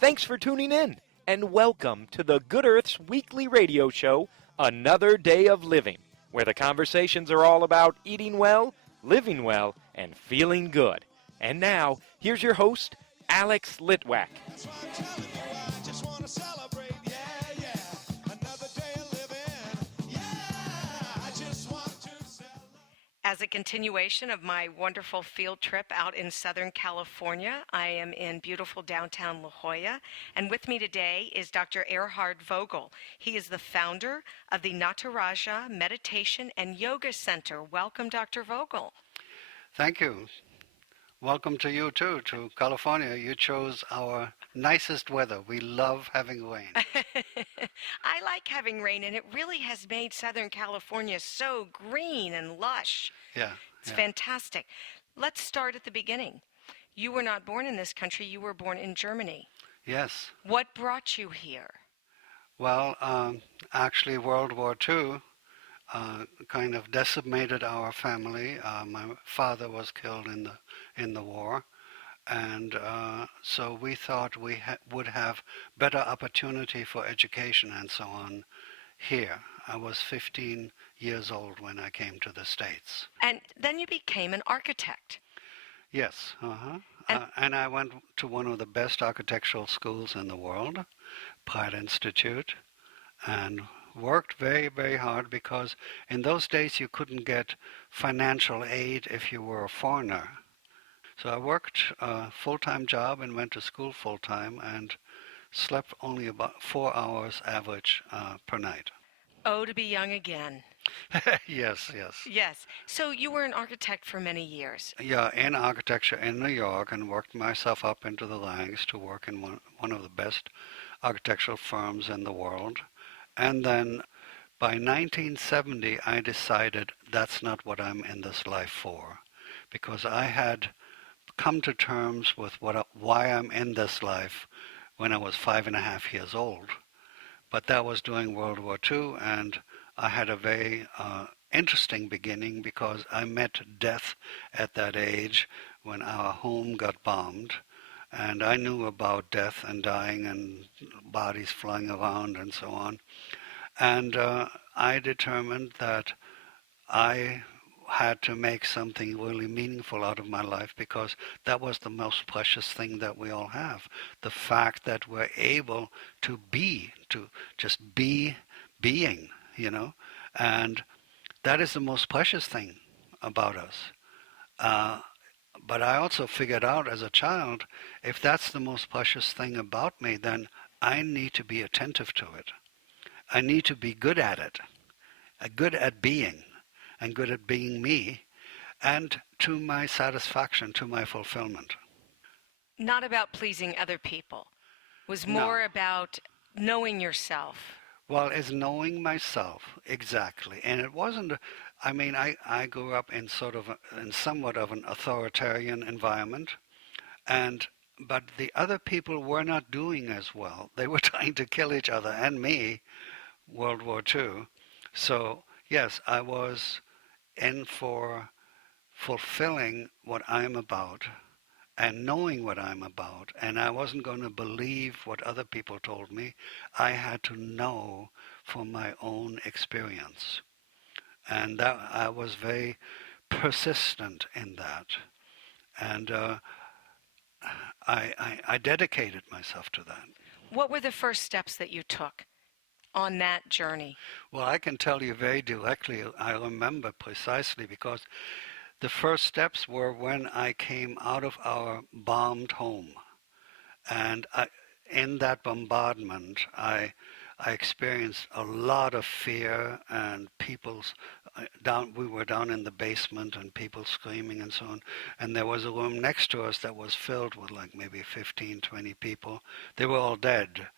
Thanks for tuning in, and welcome to the Good Earth's weekly radio show, Another Day of Living, where the conversations are all about eating well, living well, and feeling good. And now, here's your host, Alex Litwack. That's why I'm telling you, I just want to celebrate, yeah. Another day of living, yeah. I just want to celebrate. As a continuation of my wonderful field trip out in Southern California, I am in beautiful downtown La Jolla, and with me today is Dr. Erhard Vogel. He is the founder of the Nataraja Meditation and Yoga Center. Welcome, Dr. Vogel. Thank you. Welcome to you too, to California. You chose our nicest weather. We love having rain. I like having rain, and it really has made Southern California so green and lush. Yeah. It's fantastic. Let's start at the beginning. You were not born in this country. You were born in Germany. Yes. What brought you here? Well, actually, World War II kind of decimated our family. My father was killed in the war, and so we thought we would have better opportunity for education and so on here. I was 15 years old when I came to the States. And then you became an architect. Yes, and I went to one of the best architectural schools in the world, Pratt Institute, and worked very, very hard because in those days you couldn't get financial aid if you were a foreigner. So I worked a full-time job and went to school full-time and slept only about 4 hours average per night. Oh, to be young again. Yes. Yes. So you were an architect for many years. Yeah, in architecture in New York, and worked myself up into the ranks to work in one of the best architectural firms in the world. And then by 1970, I decided that's not what I'm in this life for, because I had come to terms with why I'm in this life when I was 5.5 years old. But that was during World War II, and I had a very interesting beginning because I met death at that age when our home got bombed. And I knew about death and dying and bodies flying around and so on. And I determined that I had to make something really meaningful out of my life because that was the most precious thing that we all have. The fact that we're able to be, to just be being, and that is the most precious thing about us. But I also figured out as a child, if that's the most precious thing about me, then I need to be attentive to it. I need to be good at it, good at being, and good at being me, and to my satisfaction, to my fulfillment. Not about pleasing other people. It was more about knowing yourself. Well, it's knowing myself, exactly. And it wasn't, I grew up in somewhat of an authoritarian environment, but the other people were not doing as well. They were trying to kill each other and me, World War II. So, yes, I was in for fulfilling what I'm about and knowing what I'm about, and I wasn't going to believe what other people told me. I had to know from my own experience. And that I was very persistent in that. And I dedicated myself to that. What were the first steps that you took on that journey? Well, I can tell you very directly. I remember precisely because the first steps were when I came out of our bombed home. And in that bombardment, I experienced a lot of fear, and we were down in the basement and people screaming and so on. And there was a room next to us that was filled with like maybe 15, 20 people. They were all dead.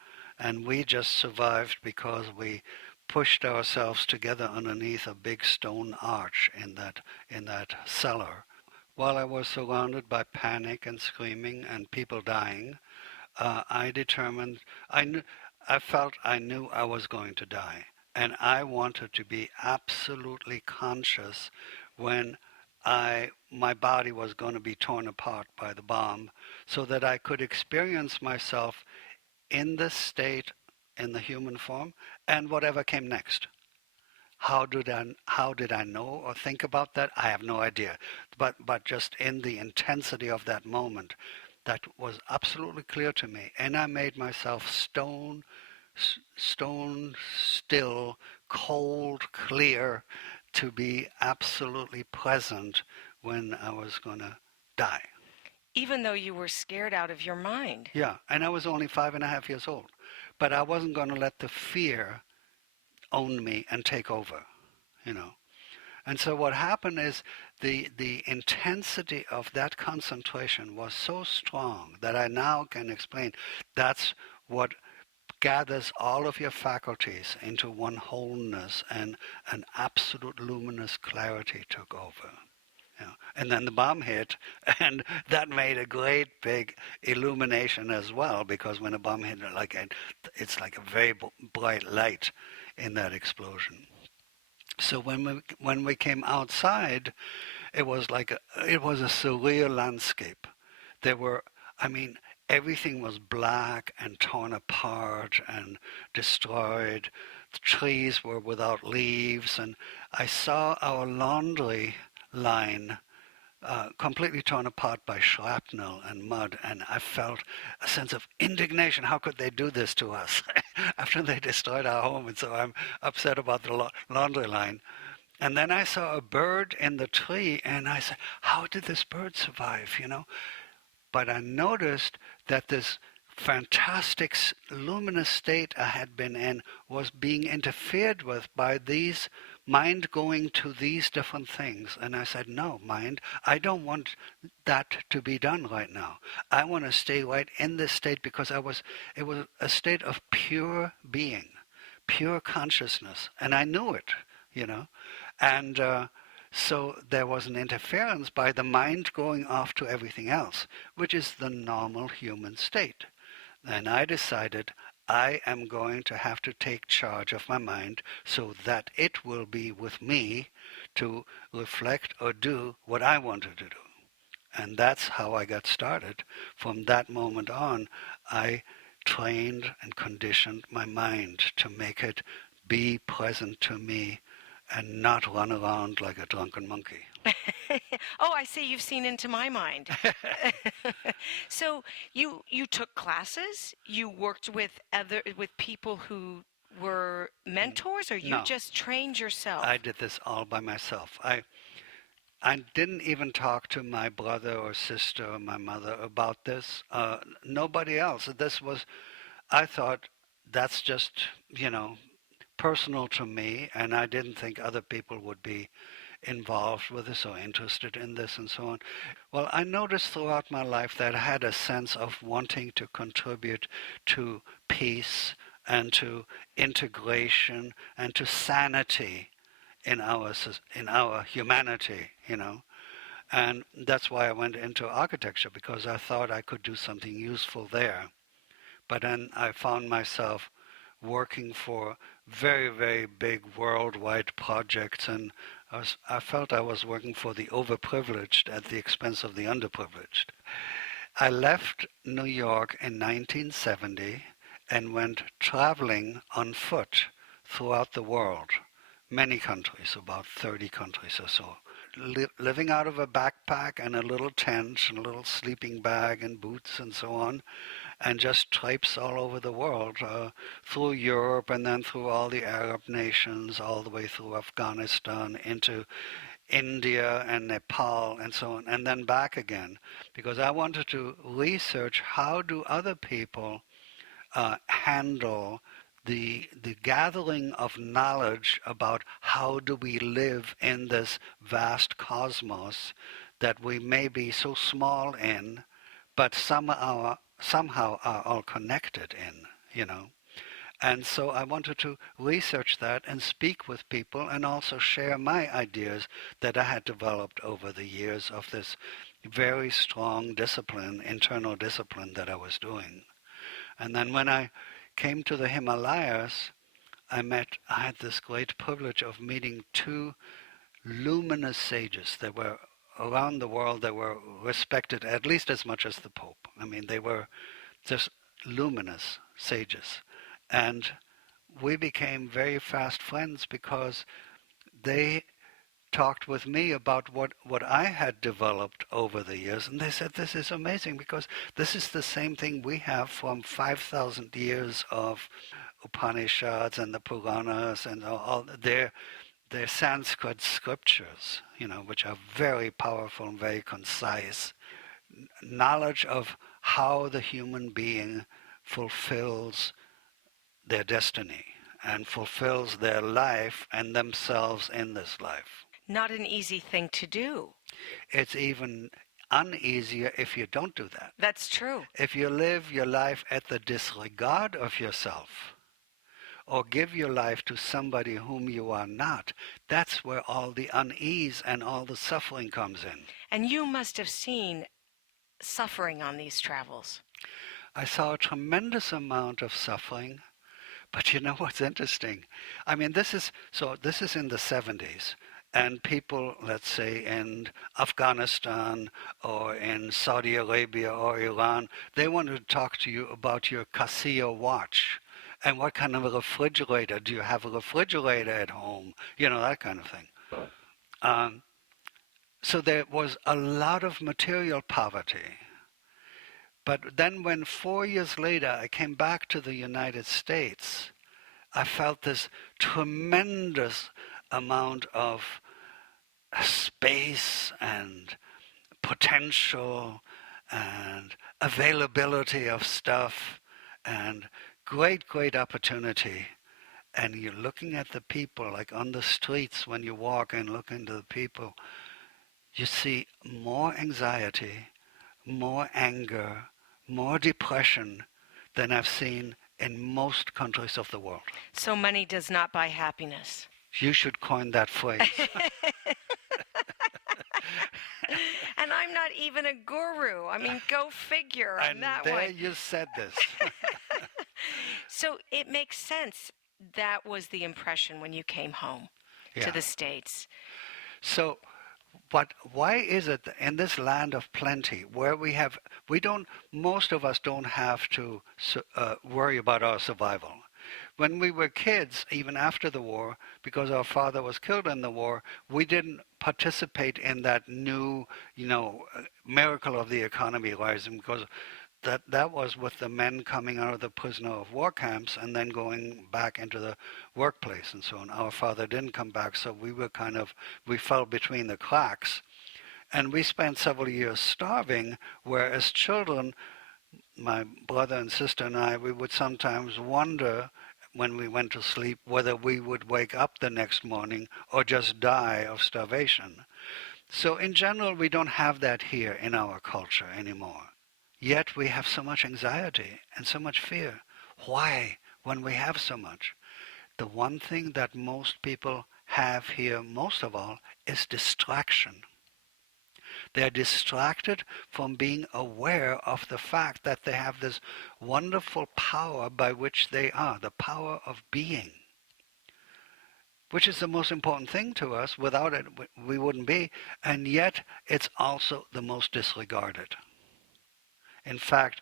And we just survived because we pushed ourselves together underneath a big stone arch in that cellar. While I was surrounded by panic and screaming and people dying, I felt I knew I was going to die. And I wanted to be absolutely conscious when my body was going to be torn apart by the bomb, so that I could experience myself in this state in the human form and whatever came next. How did I know or think about that? I have no idea. But just in the intensity of that moment, that was absolutely clear to me. And I made myself stone still, cold, clear, to be absolutely present when I was going to die. Even though you were scared out of your mind. Yeah, and I was only 5.5 years old. But I wasn't going to let the fear own me and take over, you know. And so what happened is the intensity of that concentration was so strong that I now can explain that's what gathers all of your faculties into one wholeness, and an absolute luminous clarity took over. You know. And then the bomb hit, and that made a great big illumination as well, because when a bomb hit, it's like a very bright light in that explosion. So when we came outside, it was it was a surreal landscape. There were, everything was black and torn apart and destroyed. The trees were without leaves, and I saw our laundry line completely torn apart by shrapnel and mud, and I felt a sense of indignation. How could they do this to us after they destroyed our home? And so I'm upset about the laundry line. And then I saw a bird in the tree, and I said, how did this bird survive, you know? But I noticed that this fantastic luminous state I had been in was being interfered with by these mind going to these different things. And I said, no, mind, I don't want that to be done right now. I want to stay right in this state, because it was a state of pure being, pure consciousness. And I knew it, you know. And so there was an interference by the mind going off to everything else, which is the normal human state. And I decided I am going to have to take charge of my mind so that it will be with me to reflect or do what I wanted to do. And that's how I got started. From that moment on, I trained and conditioned my mind to make it be present to me and not run around like a drunken monkey. Oh, I see, you've seen into my mind. So you took classes, you worked with people who were mentors, or you No. just trained yourself? I did this all by myself. I didn't even talk to my brother or sister or my mother about this. Nobody else. I thought that's just, personal to me, and I didn't think other people would be involved with this or interested in this and so on. Well, I noticed throughout my life that I had a sense of wanting to contribute to peace and to integration and to sanity in our humanity, you know. And that's why I went into architecture, because I thought I could do something useful there. But then I found myself working for very, very big worldwide projects, and I felt I was working for the overprivileged at the expense of the underprivileged. I left New York in 1970 and went traveling on foot throughout the world, many countries, about 30 countries or so, living out of a backpack and a little tent and a little sleeping bag and boots and so on, and just traipse all over the world, through Europe and then through all the Arab nations, all the way through Afghanistan into India and Nepal and so on, and then back again, because I wanted to research how do other people handle the gathering of knowledge about how do we live in this vast cosmos that we may be so small in, but somehow are all connected in, you know. And so I wanted to research that and speak with people and also share my ideas that I had developed over the years of this very strong discipline, internal discipline that I was doing. And then when I came to the Himalayas, I had this great privilege of meeting two luminous sages that were around the world, that were respected at least as much as the Pope. I mean, they were just luminous, sages. And we became very fast friends because they talked with me about what I had developed over the years. And they said, this is amazing because this is the same thing we have from 5,000 years of Upanishads and the Puranas and all their Sanskrit scriptures, which are very powerful and very concise. Knowledge of how the human being fulfills their destiny and fulfills their life and themselves in this life. Not an easy thing to do. It's even uneasier if you don't do that. That's true. If you live your life at the disregard of yourself, or give your life to somebody whom you are not, that's where all the unease and all the suffering comes in. And you must have seen suffering on these travels. I saw a tremendous amount of suffering, but you know what's interesting? I mean, this is in the 70s, and people, let's say in Afghanistan or in Saudi Arabia or Iran, they want to talk to you about your Casio watch. And what kind of a refrigerator? Do you have a refrigerator at home? That kind of thing. So there was a lot of material poverty. But then when 4 years later I came back to the United States, I felt this tremendous amount of space and potential and availability of stuff and great opportunity. And you're looking at the people, like on the streets when you walk and look into the people, you see more anxiety, more anger, more depression than I've seen in most countries of the world. So money does not buy happiness. You should coin that phrase. And I'm not even a guru. I mean, go figure on And that there one. you said this. So it makes sense. That was the impression when you came home to the States. So why is it that in this land of plenty where most of us don't have to worry about our survival? When we were kids, even after the war, because our father was killed in the war, we didn't participate in that new, miracle of the economy rising, because that was with the men coming out of the prisoner of war camps and then going back into the workplace and so on. Our father didn't come back, so we fell between the cracks. And we spent several years starving, where as children, my brother and sister and I, we would sometimes wonder when we went to sleep whether we would wake up the next morning or just die of starvation. So in general, we don't have that here in our culture anymore. Yet we have so much anxiety and so much fear. Why, when we have so much? The one thing that most people have here most of all is distraction. They're distracted from being aware of the fact that they have this wonderful power by which they are, the power of being, which is the most important thing to us. Without it, we wouldn't be, and yet it's also the most disregarded. In fact,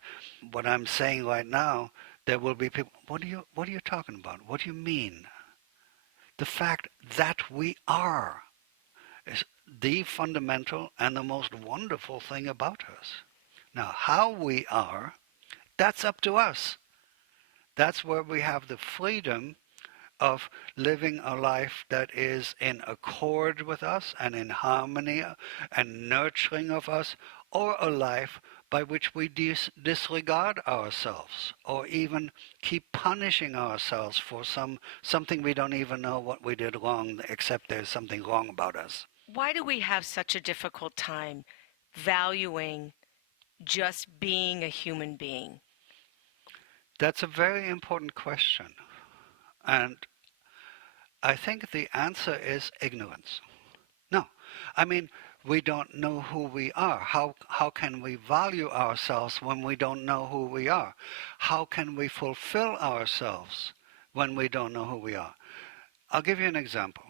what I'm saying right now, there will be people, what are you talking about? What do you mean? The fact that we are is the fundamental and the most wonderful thing about us. Now, how we are, that's up to us. That's where we have the freedom of living a life that is in accord with us and in harmony and nurturing of us, or a life by which we disregard ourselves or even keep punishing ourselves for something we don't even know what we did wrong, except there's something wrong about us. Why do we have such a difficult time valuing just being a human being? That's a very important question. And I think the answer is ignorance. No, I mean, we don't know who we are. How can we value ourselves when we don't know who we are? How can we fulfill ourselves when we don't know who we are? I'll give you an example.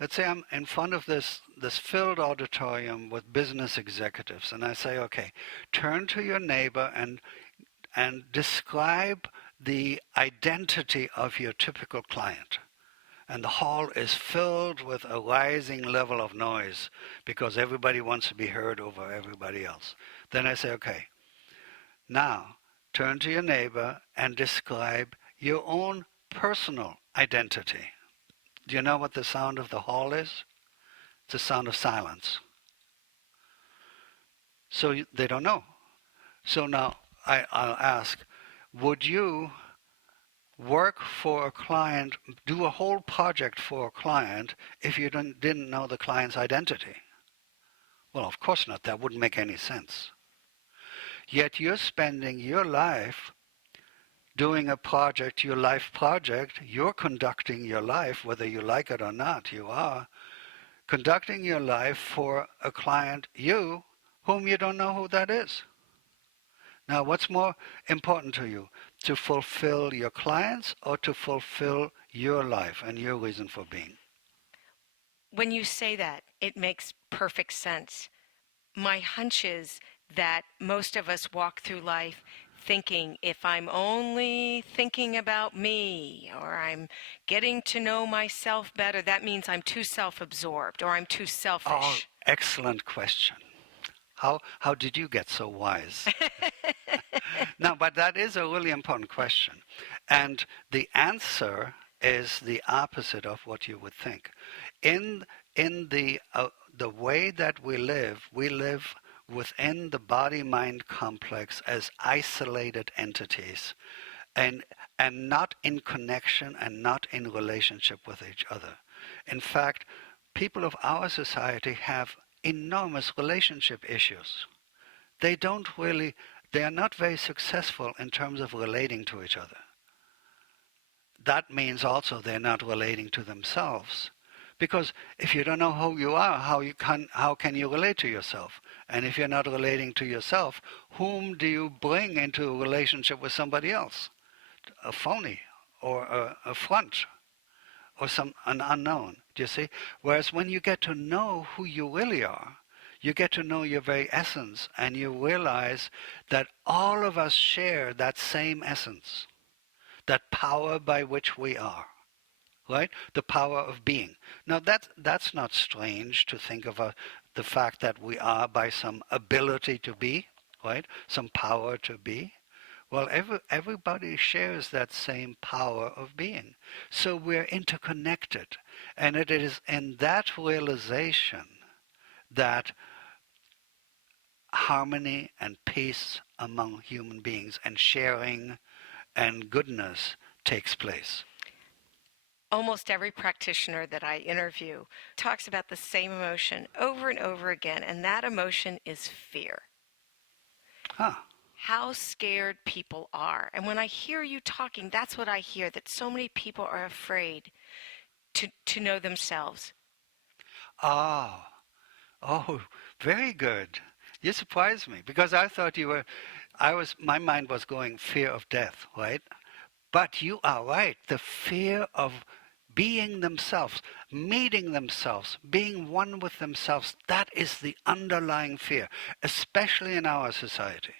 Let's say I'm in front of this filled auditorium with business executives, and I say, okay, turn to your neighbor and and describe the identity of your typical client. And the hall is filled with a rising level of noise because everybody wants to be heard over everybody else. Then I say, okay, now turn to your neighbor and describe your own personal identity. Do you know what the sound of the hall is? It's the sound of silence. So they don't know. So now I'll ask, would you work for a client, do a whole project for a client if you didn't know the client's identity? Well, of course not. That wouldn't make any sense. Yet you're spending your life doing a project, your life project. You're conducting your life, whether you like it or not, you are conducting your life for a client, whom you don't know who that is. Now, what's more important to you? To fulfill your clients or to fulfill your life and your reason for being? When you say that, it makes perfect sense. My hunch is that most of us walk through life thinking, if I'm only thinking about me, or I'm getting to know myself better, that means I'm too self-absorbed or I'm too selfish. Oh, excellent question. How did you get so wise? No, but that is a really important question. And the answer is the opposite of what you would think. In the way that we live within the body-mind complex as isolated entities and not in connection and not in relationship with each other. In fact, people of our society have enormous relationship issues. They are not very successful in terms of relating to each other. That means also they're not relating to themselves. Because if you don't know who you are, how can you relate to yourself? And if you're not relating to yourself, whom do you bring into a relationship with somebody else? A phony or a front or an unknown, do you see? Whereas when you get to know who you really are, you get to know your very essence, and you realize that all of us share that same essence, that power by which we are, right? The power of being. Now that's not strange to think of the fact that we are by some ability to be, right? Some power to be. Well, everybody shares that same power of being. So we're interconnected. And it is in that realization that harmony and peace among human beings and sharing and goodness takes place. Almost every practitioner that I interview talks about the same emotion over and over again, and that emotion is fear. How scared people are. And when I hear you talking, that's what I hear, that so many people are afraid to know themselves. Oh, very good. You surprised me because I thought my mind was going fear of death, right? But you are right. The fear of being themselves, meeting themselves, being one with themselves, that is the underlying fear, especially in our society.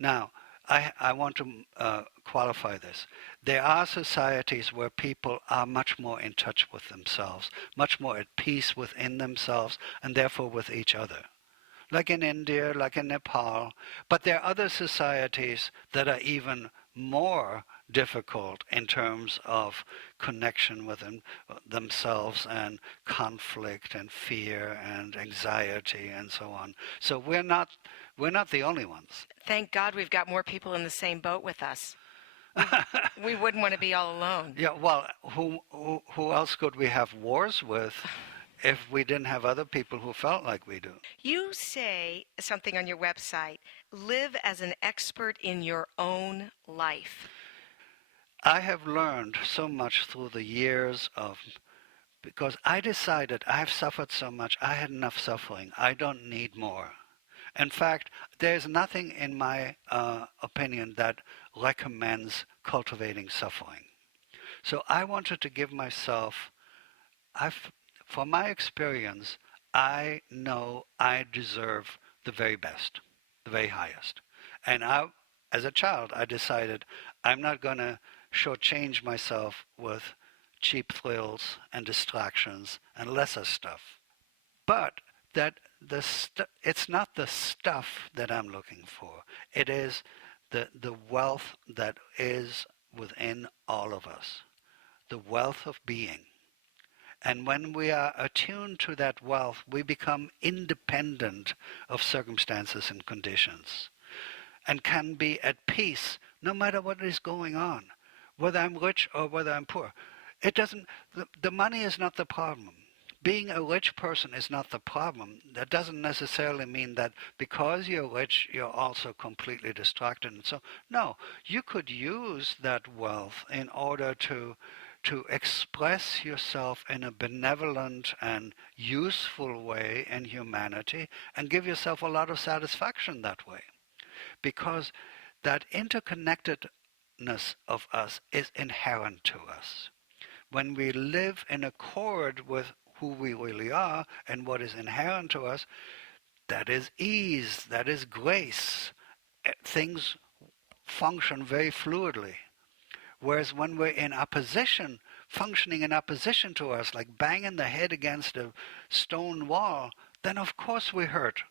Now, I want to qualify this. There are societies where people are much more in touch with themselves, much more at peace within themselves, and therefore with each other. Like in India, like in Nepal. But there are other societies that are even more difficult in terms of connection with themselves and conflict and fear and anxiety and so on. So we're not the only ones. Thank God we've got more people in the same boat with us. We wouldn't want to be all alone. Yeah, well, who else could we have wars with if we didn't have other people who felt like we do? You say something on your website, live as an expert in your own life. I have learned so much through the years because I decided I've suffered so much, I had enough suffering, I don't need more. In fact, there's nothing in my opinion that recommends cultivating suffering. So I wanted to give myself, from my experience, I know I deserve the very best, the very highest. And as a child, I decided I'm not going to shortchange myself with cheap thrills and distractions and lesser stuff. But that it's not the stuff that I'm looking for. It is the wealth that is within all of us, the wealth of being. And when we are attuned to that wealth, we become independent of circumstances and conditions and can be at peace no matter what is going on, whether I'm rich or whether I'm poor. It doesn't, the money is not the problem. Being a rich person is not the problem. That doesn't necessarily mean that because you're rich, you're also completely distracted. And so, no, you could use that wealth in order to express yourself in a benevolent and useful way in humanity and give yourself a lot of satisfaction that way. Because that interconnectedness of us is inherent to us. When we live in accord with who we really are and what is inherent to us, that is ease, that is grace. Things function very fluidly. Whereas when we're in opposition, functioning in opposition to us, like banging the head against a stone wall, then of course we hurt.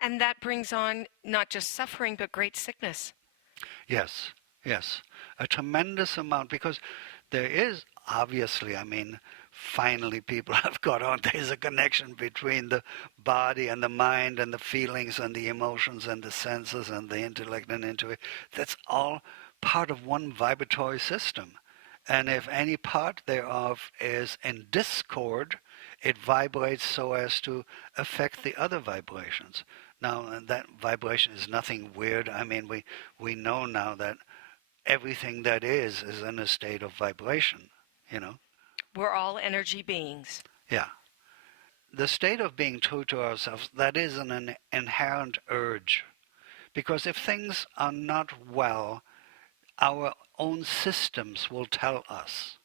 And that brings on not just suffering, but great sickness. Yes, yes. A tremendous amount, because there is obviously, finally people have got on, there's a connection between the body and the mind and the feelings and the emotions and the senses and the intellect and intuition. That's all part of one vibratory system. And if any part thereof is in discord, it vibrates so as to affect the other vibrations. Now, that vibration is nothing weird. We know now that everything that is in a state of vibration, We're all energy beings. Yeah. The state of being true to ourselves, that is an inherent urge. Because if things are not well, our own systems will tell us.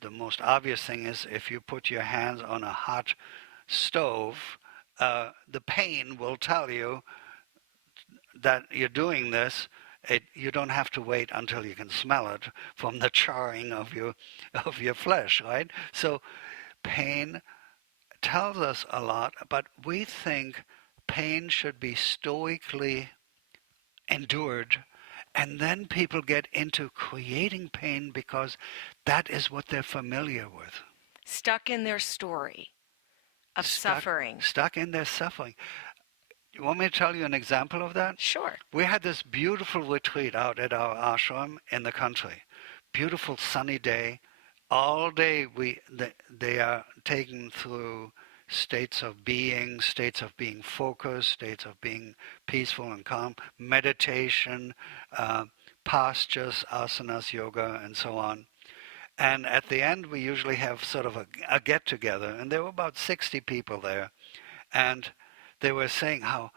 The most obvious thing is if you put your hands on a hot stove, the pain will tell you that you're doing this. You don't have to wait until you can smell it from the charring of your flesh, right? So pain tells us a lot, but we think pain should be stoically endured, and then people get into creating pain because that is what they're familiar with. Stuck in their story of suffering. Stuck in their suffering. You want me to tell you an example of that? Sure. We had this beautiful retreat out at our ashram in the country. Beautiful sunny day. All day they are taken through states of being focused, states of being peaceful and calm, meditation, postures, asanas, yoga, and so on. And at the end, we usually have sort of a get-together, and there were about 60 people there. And they were saying how,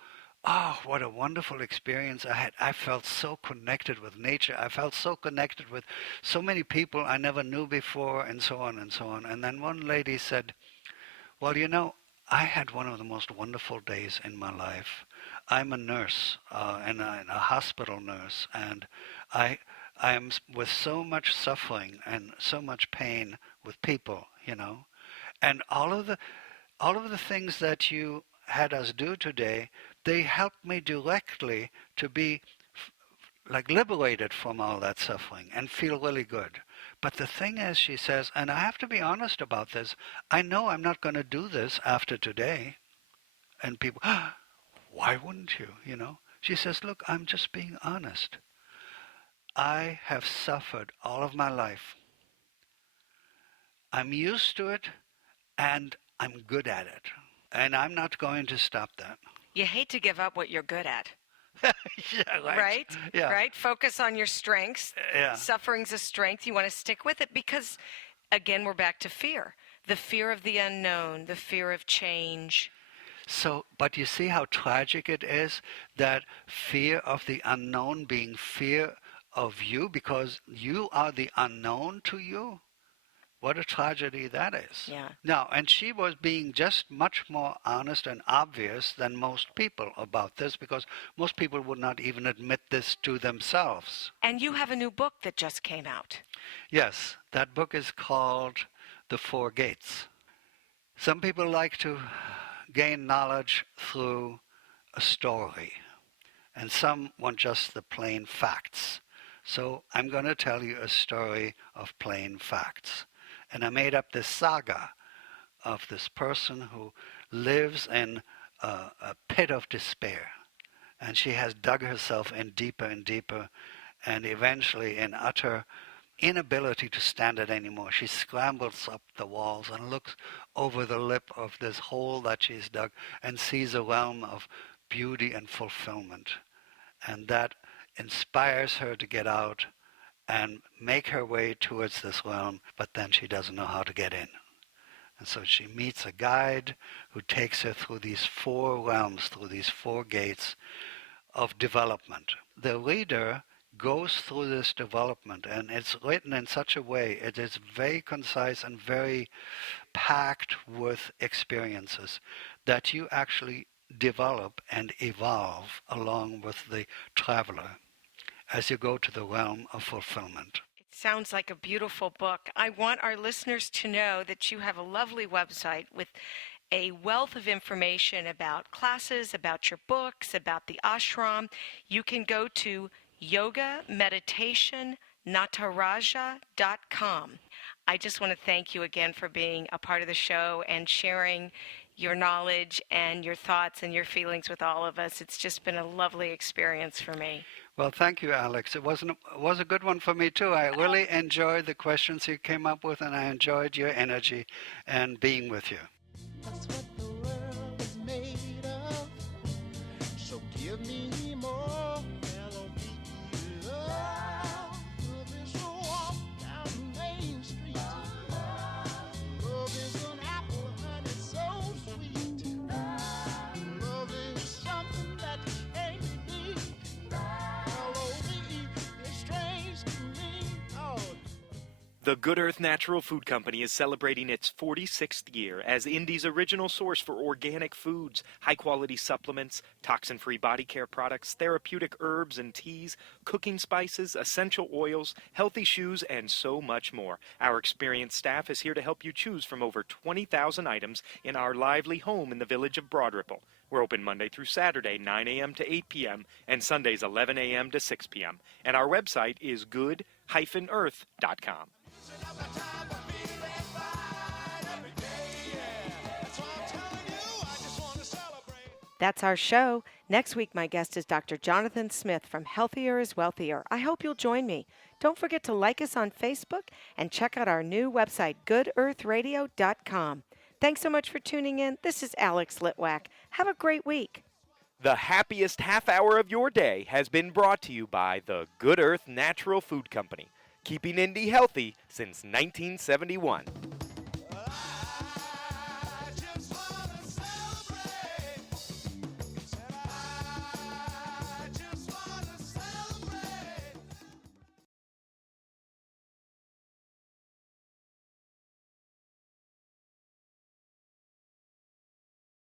what a wonderful experience I had. I felt so connected with nature. I felt so connected with so many people I never knew before, and so on and so on. And then one lady said, well, I had one of the most wonderful days in my life. I'm a nurse, and a hospital nurse, and I am with so much suffering and so much pain with people, and all of the things that you had us do today, they helped me directly to be liberated from all that suffering and feel really good. But the thing is, she says, and I have to be honest about this, I know I'm not going to do this after today. And people, why wouldn't you, She says, look, I'm just being honest. I have suffered all of my life. I'm used to it, and I'm good at it. And I'm not going to stop that. You hate to give up what you're good at. Yeah, right. Right? Yeah. Right? Focus on your strengths. Yeah. Suffering's a strength. You want to stick with it because, again, we're back to fear. The fear of the unknown, the fear of change. So, but you see how tragic it is that fear of the unknown being fear of you because you are the unknown to you? What a tragedy that is. Yeah. Now, and she was being just much more honest and obvious than most people about this, because most people would not even admit this to themselves. And you have a new book that just came out. Yes, that book is called The Four Gates. Some people like to gain knowledge through a story, and some want just the plain facts. So I'm going to tell you a story of plain facts. And I made up this saga of this person who lives in a pit of despair. And she has dug herself in deeper and deeper, and eventually, in utter inability to stand it anymore, she scrambles up the walls and looks over the lip of this hole that she's dug and sees a realm of beauty and fulfillment. And that inspires her to get out and make her way towards this realm, but then she doesn't know how to get in. And so she meets a guide who takes her through these four realms, through these four gates of development. The reader goes through this development, and it's written in such a way, it is very concise and very packed with experiences that you actually develop and evolve along with the traveler as you go to the realm of fulfillment. It sounds like a beautiful book. I want our listeners to know that you have a lovely website with a wealth of information about classes, about your books, about the ashram. You can go to yogameditationnataraja.com. I just want to thank you again for being a part of the show and sharing your knowledge and your thoughts and your feelings with all of us. It's just been a lovely experience for me. Well, thank you, Alex. It was a good one for me, too. I really enjoyed the questions you came up with, and I enjoyed your energy and being with you. That's what the world is made of. So give me more L-O-V-E love. Love is a walk down Main Street. Love is an apple and it's so sweet. Love is something that can't be beat. L-O-V-E is strange to me. Oh. The Good Earth Natural Food Company is celebrating its 46th year as Indy's original source for organic foods, high-quality supplements, toxin-free body care products, therapeutic herbs and teas, cooking spices, essential oils, healthy shoes, and so much more. Our experienced staff is here to help you choose from over 20,000 items in our lively home in the village of Broad Ripple. We're open Monday through Saturday, 9 a.m. to 8 p.m., and Sundays, 11 a.m. to 6 p.m. And our website is good-earth.com. That's our show. Next week, my guest is Dr. Jonathan Smith from Healthier is Wealthier. I hope you'll join me. Don't forget to like us on Facebook and check out our new website, goodearthradio.com. Thanks so much for tuning in. This is Alex Litwack. Have a great week. The happiest half hour of your day has been brought to you by the Good Earth Natural Food Company, keeping Indy healthy since 1971.